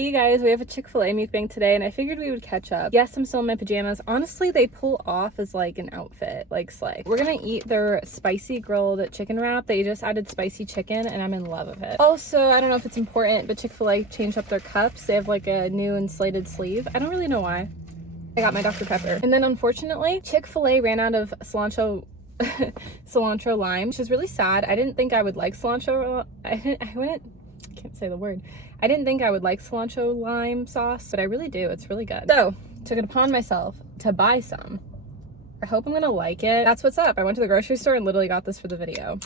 Hey guys, we have a Chick-Fil-A mukbang today and I figured we would catch up. Yes, I'm still in my pajamas. Honestly, they pull off as like an outfit, like slay. We're gonna eat their spicy grilled chicken wrap. They just added spicy chicken and I'm in love with it. Also, I don't know if it's important, but Chick-fil-A changed up their cups. They have like a new insulated sleeve. I don't really know why. I got my Dr. Pepper. And then unfortunately, Chick-fil-A ran out of cilantro lime, which is really sad. I didn't think I would like cilantro. I can't say the word. I didn't think I would like cilantro lime sauce, but I really do. It's really good. So, took it upon myself to buy some. I hope I'm gonna like it. That's what's up. I went to the grocery store and literally got this for the video.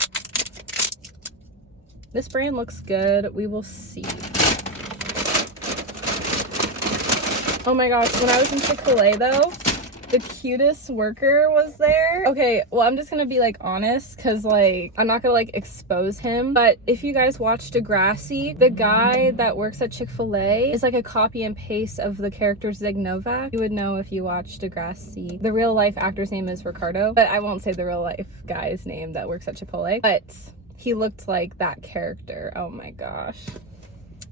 This brand looks good. We will see. Oh my gosh, when I was in Chick-fil-A though, the cutest worker was there. Okay, well, I'm just gonna be like honest because like I'm not gonna like expose him, but if you guys watch Degrassi, the guy that works at Chick-fil-A is like a copy and paste of the character Zig Novak. You would know if you watched Degrassi. The real life actor's name is Ricardo, but I won't say the real life guy's name that works at Chick-fil-A, but he looked like that character. Oh my gosh.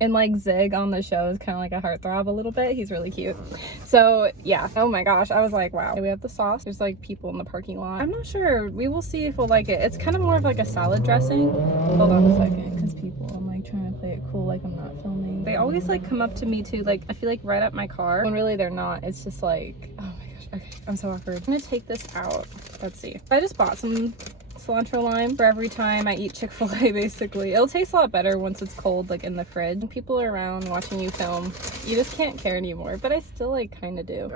And like Zig on the show is kind of like a heartthrob a little bit. He's really cute. So yeah, oh my gosh, I was like, wow. We have the sauce. There's like people in the parking lot. I'm not sure. We will see if we'll like it. It's kind of more of like a salad dressing. Hold on a second, because people, I'm like trying to play it cool like I'm not filming. They always like come up to me too, like I feel like right up my car, when really they're not. It's just like, oh my gosh, okay, I'm so awkward. I'm gonna take this out. Let's see. I just bought some cilantro lime for every time I eat Chick-fil-A. Basically it'll taste a lot better once it's cold, like in the fridge. When people are around watching you film, you just can't care anymore, but I still like kind of do.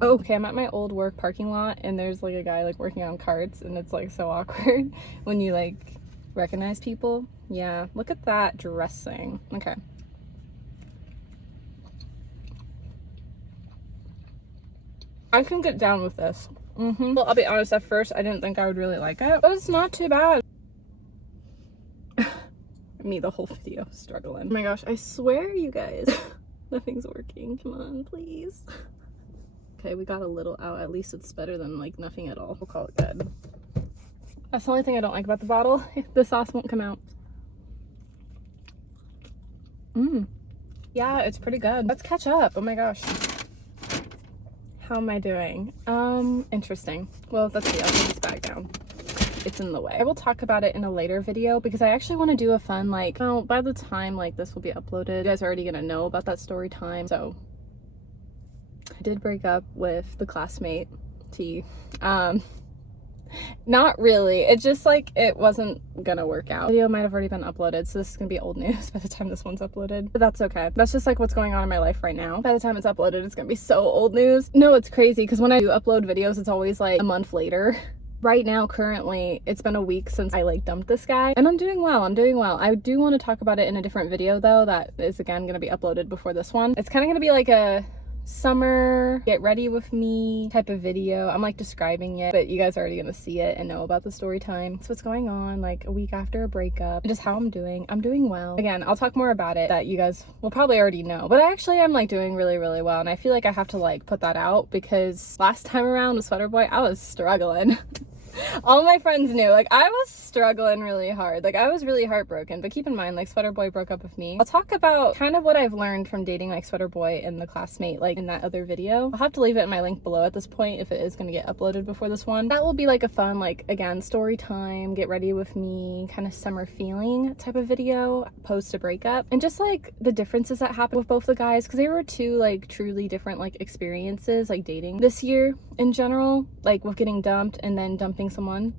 Oh, okay, I'm at my old work parking lot and there's like a guy like working on carts and it's like so awkward when you like recognize people. Yeah, look at that dressing. Okay, I can get down with this. Well, I'll be honest, at first I didn't think I would really like it, but it's not too bad. Me the whole video struggling. Oh my gosh, I swear you guys, nothing's working. Come on, please. Okay, we got a little out. At least it's better than like nothing at all. We'll call it good. That's the only thing I don't like about the bottle. The sauce won't come out. Yeah, it's pretty good. Let's catch up. Oh my gosh. How am I doing? Interesting. Well, let's see. I'll put this back down. It's in the way. I will talk about it in a later video because I actually want to do a fun, like, oh, by the time like this will be uploaded, you guys are already gonna know about that story time. So I did break up with the classmate T. Not really. It's just like it wasn't gonna work out. The video might have already been uploaded, so this is gonna be old news by the time this one's uploaded, but that's okay. That's just like what's going on in my life right now. By the time it's uploaded, it's gonna be so old news. No, it's crazy because when I do upload videos, it's always like a month later. Right now, currently, it's been a week since I like dumped this guy and I'm doing well. I do want to talk about it in a different video though that is again gonna be uploaded before this one. It's kind of gonna be like a summer get ready with me type of video. I'm like describing it, but you guys are already gonna see it and know about the story time. So what's going on like a week after a breakup, just how I'm doing well. Again, I'll talk more about it that you guys will probably already know, but actually I'm like doing really well and I feel like I have to like put that out because last time around with Sweater Boy I was struggling. All my friends knew, like I was struggling really hard, like I was really heartbroken, but keep in mind like Sweater Boy broke up with me. I'll talk about kind of what I've learned from dating like Sweater Boy and the classmate like in that other video. I'll have to leave it in my link below at this point if it is going to get uploaded before this one. That will be like a fun like again story time, get ready with me, kind of summer feeling type of video post a breakup and just like the differences that happened with both the guys because they were two like truly different like experiences like dating this year in general, like with getting dumped and then dumping someone.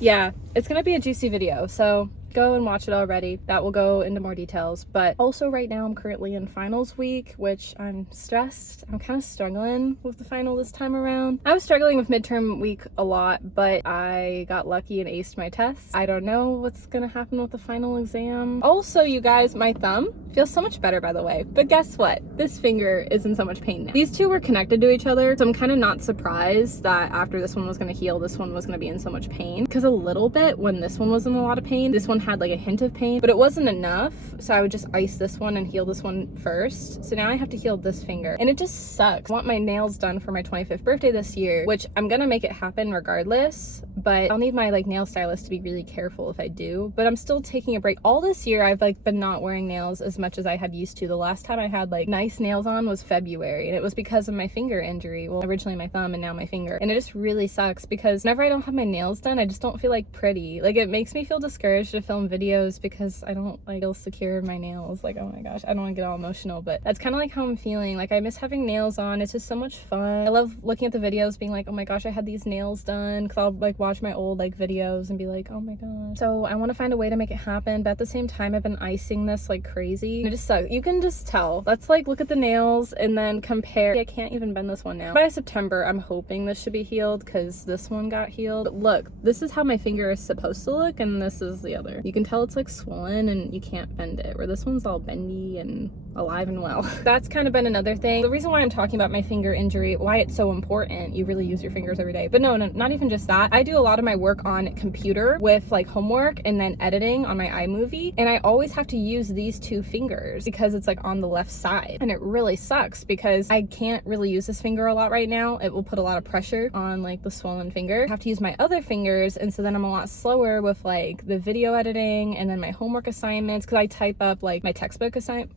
Yeah, it's gonna be a juicy video, so go and watch it already. That will go into more details. But also right now I'm currently in finals week, which I'm stressed. I'm kind of struggling with the final this time around. I was struggling with midterm week a lot, but I got lucky and aced my tests. I don't know what's gonna happen with the final exam. Also, you guys, my thumb feels so much better, by the way, but guess what? This finger is in so much pain now. These two were connected to each other, so I'm kind of not surprised that after this one was gonna heal, this one was gonna be in so much pain, because a little bit when this one was in a lot of pain, this one had like a hint of pain, but it wasn't enough. So I would just ice this one and heal this one first. So now I have to heal this finger, and it just sucks. I want my nails done for my 25th birthday this year, which I'm gonna make it happen regardless, but I'll need my like nail stylist to be really careful if I do. But I'm still taking a break. All this year I've like been not wearing nails as much as I had used to. The last time I had like nice nails on was February, and it was because of my finger injury. Well, originally my thumb and now my finger. And it just really sucks because whenever I don't have my nails done, I just don't feel like pretty. Like, it makes me feel discouraged to film videos because I don't like feel secure in my nails. Like, oh my gosh, I don't want to get all emotional, but that's kind of like how I'm feeling. Like, I miss having nails on. It's just so much fun. I love looking at the videos being like, oh my gosh, I had these nails done, because I'll like watch my old like videos and be like, oh my gosh. So I want to find a way to make it happen, but at the same time I've been icing this like crazy. It just sucks. You can just tell. Let's like look at the nails and then compare. I can't even bend this one now. By September I'm hoping this should be healed because this one got healed. But look, this is how my finger is supposed to look, and this is the other. You can tell it's like swollen and you can't bend it, where this one's all bendy and alive and well. That's kind of been another thing. The reason why I'm talking about my finger injury, why it's so important, you really use your fingers every day. But no, not even just that. I do a lot of my work on computer with like homework and then editing on my iMovie, and I always have to use these two fingers because it's like on the left side, and it really sucks because I can't really use this finger a lot right now. It will put a lot of pressure on like the swollen finger. I have to use my other fingers, and so then I'm a lot slower with like the video editing and then my homework assignments, because I type up like my textbook assignment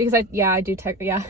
because I've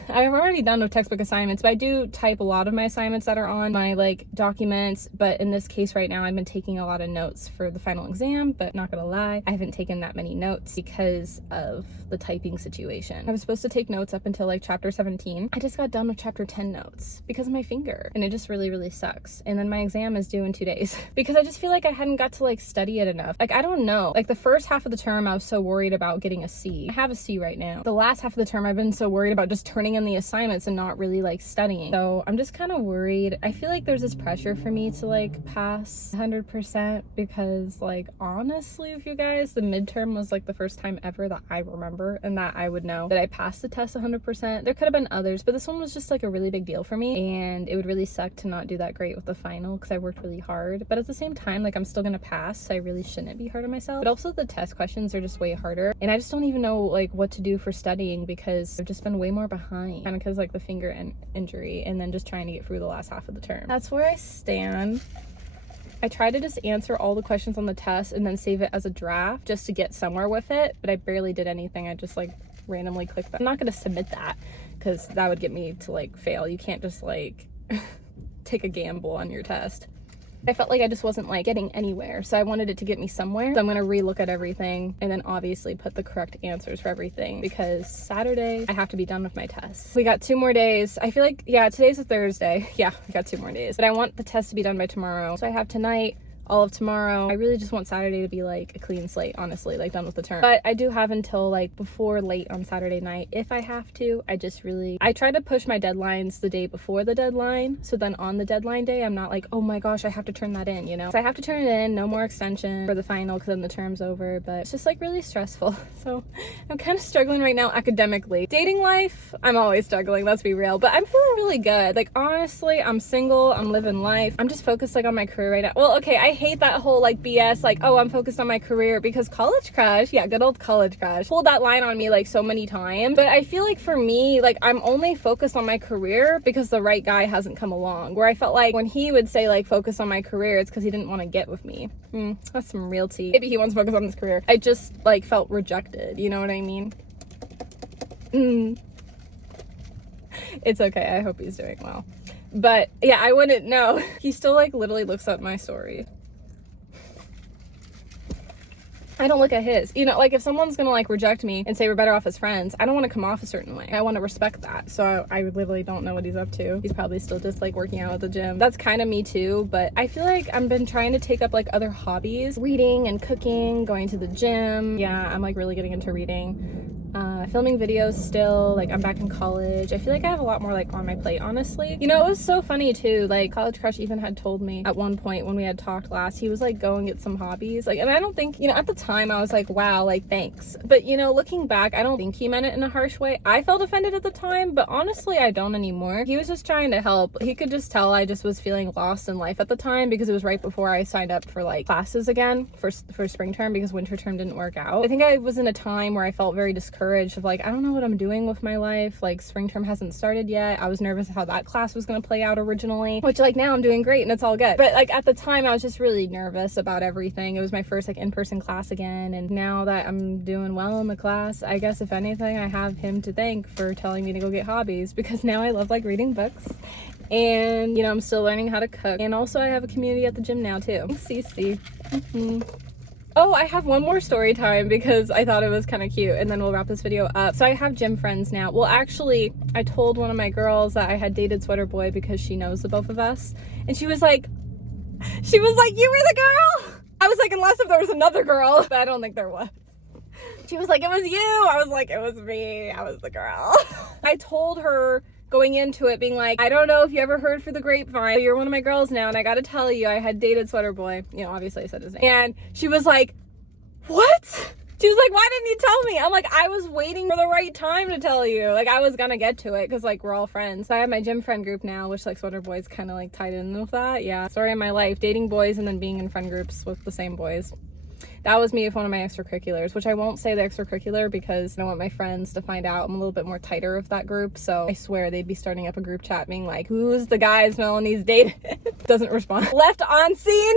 already done with textbook assignments, but I do type a lot of my assignments that are on my like documents. But in this case right now, I've been taking a lot of notes for the final exam, but not gonna lie, I haven't taken that many notes because of the typing situation. I was supposed to take notes up until like chapter 17. I just got done with chapter 10 notes because of my finger, and it just really sucks. And then my exam is due in 2 days because I just feel like I hadn't got to like study it enough. Like, I don't know, like the first half of the term I was so worried about getting a C. I have a C right now. The last half of the term I've been so worried about just turning in the assignments and not really like studying. So I'm just kind of worried. I feel like there's this pressure for me to like pass 100% because like honestly with you guys, the midterm was like the first time ever that I remember and that I would know that I passed the test 100%. There could have been others, but this one was just like a really big deal for me, and it would really suck to not do that great with the final because I worked really hard. But at the same time, like, I'm still gonna pass, so I really shouldn't be hard on myself. But also the test questions are just way harder, and I just don't even know like what to do for studying because I've just been way more behind, kind of because like the finger injury, and then just trying to get through the last half of the term. That's where I stand. I try to just answer all the questions on the test and then save it as a draft just to get somewhere with it, but I barely did anything. I just like randomly clicked that. I'm not gonna submit that because that would get me to like fail. You can't just like take a gamble on your test. I felt like I just wasn't like getting anywhere, so I wanted it to get me somewhere. So I'm gonna relook at everything and then obviously put the correct answers for everything, because Saturday I have to be done with my tests. We got 2 more days. I feel like, yeah, today's a Thursday. Yeah, we got 2 more days, but I want the test to be done by tomorrow. So I have tonight, all of tomorrow. I really just want Saturday to be like a clean slate, honestly, like done with the term. But I do have until like before late on Saturday night if I have to. I try to push my deadlines the day before the deadline, so then on the deadline day I'm not like, oh my gosh, I have to turn that in, you know? So I have to turn it in, no more extension for the final because then the term's over. But it's just like really stressful. So I'm kind of struggling right now academically. Dating life, I'm always struggling, let's be real, but I'm feeling really good. Like, honestly, I'm single, I'm living life. I'm just focused like on my career right now. Well, okay, I hate that whole like BS, like, oh, I'm focused on my career, because college crush, yeah, good old college crush, pulled that line on me like so many times. But I feel like for me, like, I'm only focused on my career because the right guy hasn't come along, where I felt like when he would say like focus on my career, it's because he didn't want to get with me. That's some real tea. Maybe he wants to focus on his career. I just like felt rejected, you know what I mean? It's okay, I hope he's doing well. But yeah, I wouldn't know. He still like literally looks at my story. I don't look at his. You know, like, if someone's gonna like reject me and say we're better off as friends, I don't want to come off a certain way. I want to respect that. So I literally don't know what he's up to. He's probably still just like working out at the gym. That's kind of me too, but I feel like I've been trying to take up like other hobbies, reading and cooking, going to the gym. Yeah, I'm like really getting into reading. filming videos still. Like, I'm back in college. I feel like I have a lot more like on my plate, honestly. You know, it was so funny too. Like, college crush even had told me at one point when we had talked last, he was like, go and get some hobbies. Like, and I don't think, you know, at the time I was like, wow, like, thanks. But, you know, looking back, I don't think he meant it in a harsh way. I felt offended at the time, but honestly, I don't anymore. He was just trying to help. He could just tell I just was feeling lost in life at the time, because it was right before I signed up for like classes again for spring term, because winter term didn't work out. I think I was in a time where I felt very discouraged of like, I don't know what I'm doing with my life. Like, spring term hasn't started yet. I was nervous how that class was going to play out originally, which like now I'm doing great and it's all good. But like at the time I was just really nervous about everything. It was my first like in-person class again. And now that I'm doing well in the class, I guess if anything, I have him to thank for telling me to go get hobbies, because now I love like reading books. And, you know, I'm still learning how to cook. And also I have a community at the gym now too. CC. Oh, I have one more story time because I thought it was kind of cute, and then we'll wrap this video up. So I have gym friends now. Well, actually, I told one of my girls that I had dated Sweater Boy because she knows the both of us. And she was like, you were the girl? I was like, unless if there was another girl, but I don't think there was. She was like, it was you. I was like, it was me. I was the girl. I told her going into it being like, I don't know if you ever heard for the grapevine, but you're one of my girls now, and I gotta tell you, I had dated Sweater Boy. You know, obviously I said his name. And she was like, what? She was like, why didn't you tell me? I'm like, I was waiting for the right time to tell you. Like, I was gonna get to it because like we're all friends. So I have my gym friend group now, which like Sweater Boy's kind of like tied in with that. Yeah, story of my life, dating boys and then being in friend groups with the same boys. That was me with one of my extracurriculars, which I won't say the extracurricular because I don't want my friends to find out I'm a little bit more tighter with that group. So I swear they'd be starting up a group chat being like, who's the guys Melanie's dated? Doesn't respond. Left on scene.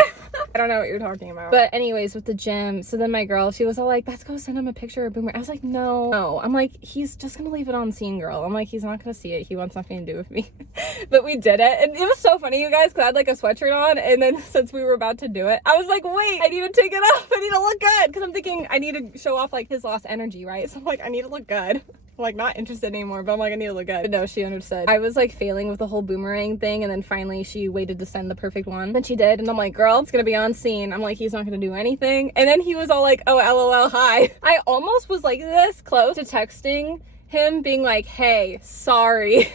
I don't know what you're talking about. But anyways, with the gym, so then my girl, she was all like, let's go send him a picture of Boomer. I was like, no. I'm like, he's just gonna leave it on scene, girl. I'm like, he's not gonna see it. He wants nothing to do with me. But we did it. And it was so funny, you guys, because I had like a sweatshirt on. And then since we were about to do it, I was like, wait, I need to take it off. I need to look good. Because I'm thinking I need to show off like his lost energy, right? So I'm like, I need to look good. I'm like not interested anymore, but I'm like, I need to look good. But no, she understood. I was like failing with the whole boomerang thing, and then finally she waited to send the perfect one. Then she did, and I'm like, girl, it's gonna be on scene. I'm like, he's not gonna do anything. And then he was all like, oh, LOL, hi. I almost was like this close to texting him being like, hey, sorry.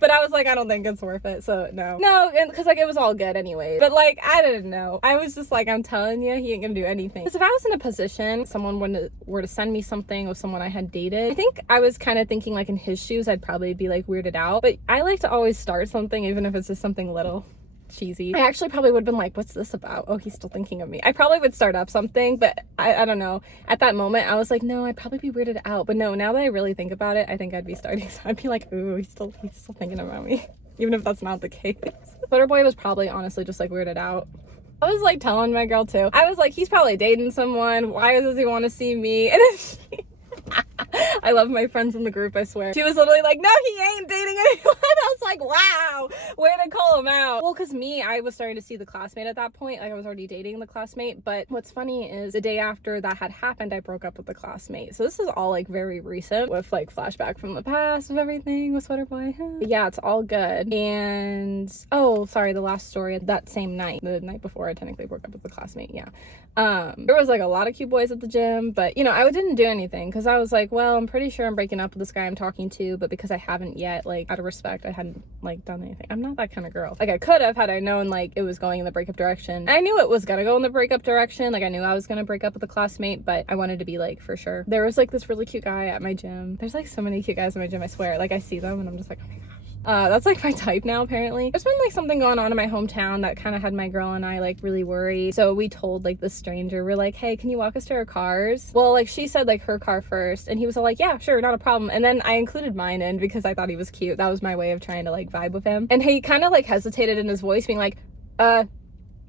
But I was like, I don't think it's worth it, so no, because like it was all good anyway. But like, I didn't know. I was just like, I'm telling you, he ain't gonna do anything. Because if I was in a position, someone were to send me something with someone I had dated, I think I was kind of thinking like in his shoes, I'd probably be like weirded out. But I like to always start something, even if it's just something little cheesy. I actually probably would have been like, what's this about? Oh, he's still thinking of me. I probably would start up something, but I don't know. At that moment, I was like, no, I'd probably be weirded out. But no, now that I really think about it, I think I'd be starting. So I'd be like, ooh, he's still thinking about me. Even if that's not the case. Sweater Boy was probably honestly just like weirded out. I was like telling my girl too. I was like, he's probably dating someone. Why does he want to see me? And then she... I love my friends in the group, I swear. She was literally like, no, he ain't dating anyone. I was like, wow, way to call him out. Well, because I was starting to see the classmate at that point. Like, I was already dating the classmate. But what's funny is the day after that had happened, I broke up with the classmate. So this is all like very recent with like flashback from the past of everything with Sweater Boy. But yeah, it's all good. And oh, sorry, the last story, that same night, the night before I technically broke up with the classmate. Yeah. There was like a lot of cute boys at the gym, but you know, I didn't do anything because I was like, well, I'm pretty sure I'm breaking up with this guy I'm talking to, but because I haven't yet, like out of respect, I hadn't like done anything. I'm not that kind of girl. Like I could have had I known like it was going in the breakup direction. I knew it was gonna go in the breakup direction. Like I knew I was gonna break up with a classmate, but I wanted to be like for sure. There was like this really cute guy at my gym. There's like so many cute guys at my gym, I swear. Like I see them and I'm just like, oh my gosh. That's like my type now, apparently. There's been like something going on in my hometown that kind of had my girl and I like really worried. So we told like the stranger, we're like, hey, can you walk us to our cars? Well, like she said like her car first, and he was all like, yeah, sure, not a problem. And then I included mine in because I thought he was cute. That was my way of trying to like vibe with him. And he kind of like hesitated in his voice being like,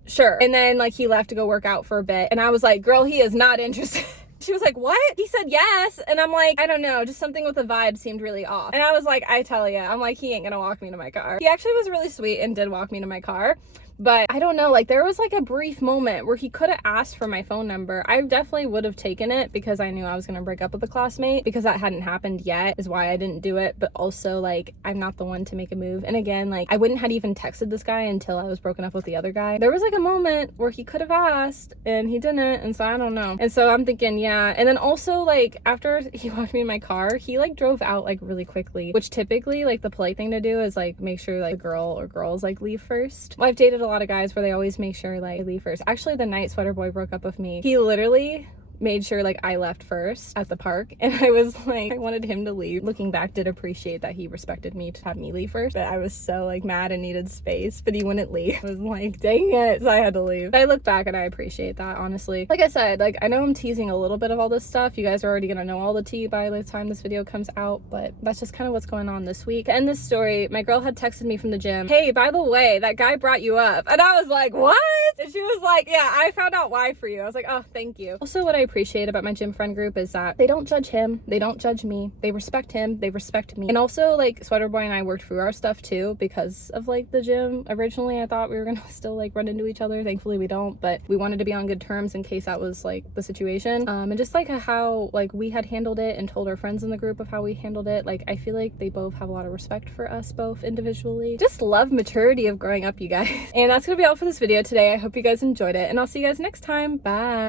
sure. And then like he left to go work out for a bit. And I was like, girl, he is not interested. She was like, what? He said yes. And I'm like, I don't know, just something with the vibe seemed really off. And I was like, I tell ya, I'm like, he ain't gonna walk me to my car. He actually was really sweet and did walk me to my car. But I don't know, like there was like a brief moment where he could have asked for my phone number. I definitely would have taken it because I knew I was gonna break up with a classmate, because that hadn't happened yet is why I didn't do it. But also like I'm not the one to make a move. And again, like I wouldn't had even texted this guy until I was broken up with the other guy. There was like a moment where he could have asked and he didn't, and so I don't know. And so I'm thinking, yeah. And then also like after he walked me in my car, he like drove out like really quickly, which typically like the polite thing to do is like make sure like the girl or girls like leave first. Well, I've dated a lot of guys where they always make sure like they leave first. Actually, the night Sweater Boy broke up with me, he literally made sure like I left first at the park, and I was like, I wanted him to leave. Looking back, did appreciate that he respected me to have me leave first, but I was so like mad and needed space, but he wouldn't leave. I was like, dang it, so I had to leave. But I look back and I appreciate that, honestly. Like I said, like I know I'm teasing a little bit of all this stuff. You guys are already gonna know all the tea by the time this video comes out, but that's just kind of what's going on this week. To end this story, my girl had texted me from the gym, hey, by the way, that guy brought you up. And I was like, what? And she was like, yeah, I found out why for you. I was like, oh, thank you. Also, what I appreciate about my gym friend group is that they don't judge him, they don't judge me, they respect him, they respect me. And also like Sweater Boy and I worked through our stuff too because of like the gym. Originally I thought we were gonna still like run into each other. Thankfully we don't, but we wanted to be on good terms in case that was like the situation. And just like how like we had handled it and told our friends in the group of how we handled it, like I feel like they both have a lot of respect for us both individually. Just love maturity of growing up, you guys. And that's gonna be all for this video today. I hope you guys enjoyed it, and I'll see you guys next time. Bye.